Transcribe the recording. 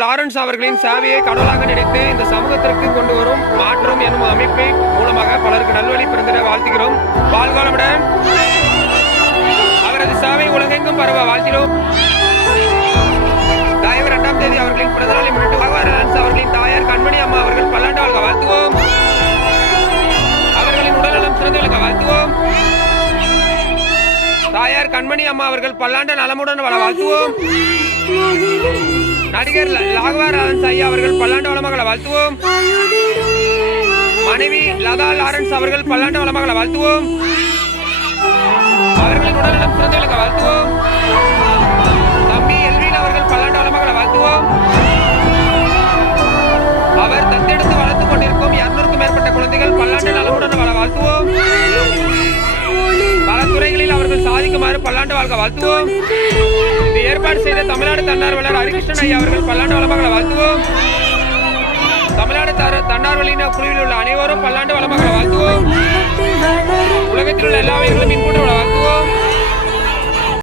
Lawrence அவர்களின் சேவையை கடவுளாக நினைத்து இந்த சமூகத்திற்கு கொண்டு வரும் மாற்றம் எனும் அமைப்பை மூலமாக பலருக்கு நல்வழி பிறந்திட வாழ்த்துகிறோம். வாழ்காலமுடன் அவரது சேவை உலகெங்கும் பரவ வாழ்த்தினோம். தாயவர் 2ஆம் தேதி அவர்களின் பிறந்தநாளை முன்னிட்டு லாரன்ஸ் அவர்களின் தாயார் கண்மணி அம்மா அவர்கள் பல்லாண்டு வாழ்க வாழ்த்துவோம். அவர்களின் உடல்நலம் சிறந்து விளங்க வாழ்த்துவோம். தாயார் கண்மணி அம்மா அவர்கள் பல்லாண்டு நலமுடன் வாழ வாழ்த்துவோம். நடிகர் லாரன்ஸ் ஐயா அவர்கள் பல்லாண்டு வளமாக வாழ்த்துவோம். மனைவி லதா லாரன்ஸ் அவர்கள் பல்லாண்டு வளமாக வாழ்த்துவோம். அவர்களின் உடல்நலம் சிறந்து விளங்க வாழ்த்துவோம். தம்பி எல்வின் அவர்கள் பல்லாண்டு வளமாக வாழ்த்துவோம். அவர் தத்தெடுத்து வளர்த்துக் கொண்டிருக்கும் 200க்கும் மேற்பட்ட குழந்தைகள் பல்லாண்டு நலமுடன் வாழ வாழ்த்துவோம். பல துறைகளில் அவர்கள் சாதிக்குமாறு பல்லாண்டு வாழ்க வாழ்த்துவோம். இந்த ஏற்பாடு செய்த தமிழ்நாடு தன்னார்வலர் ஹரிகிருஷ்ணன் ஐயா அவர்கள் பல்லாண்டு வளமாக வாழ்த்துவோம். தமிழ்நாடு தன்னார்வலின குழுவில் உள்ள அனைவரும் பல்லாண்டு வளமாக வாழ்த்துவோம். உலகத்தில் உள்ள எல்லா உயிர்களும் இன்புற்று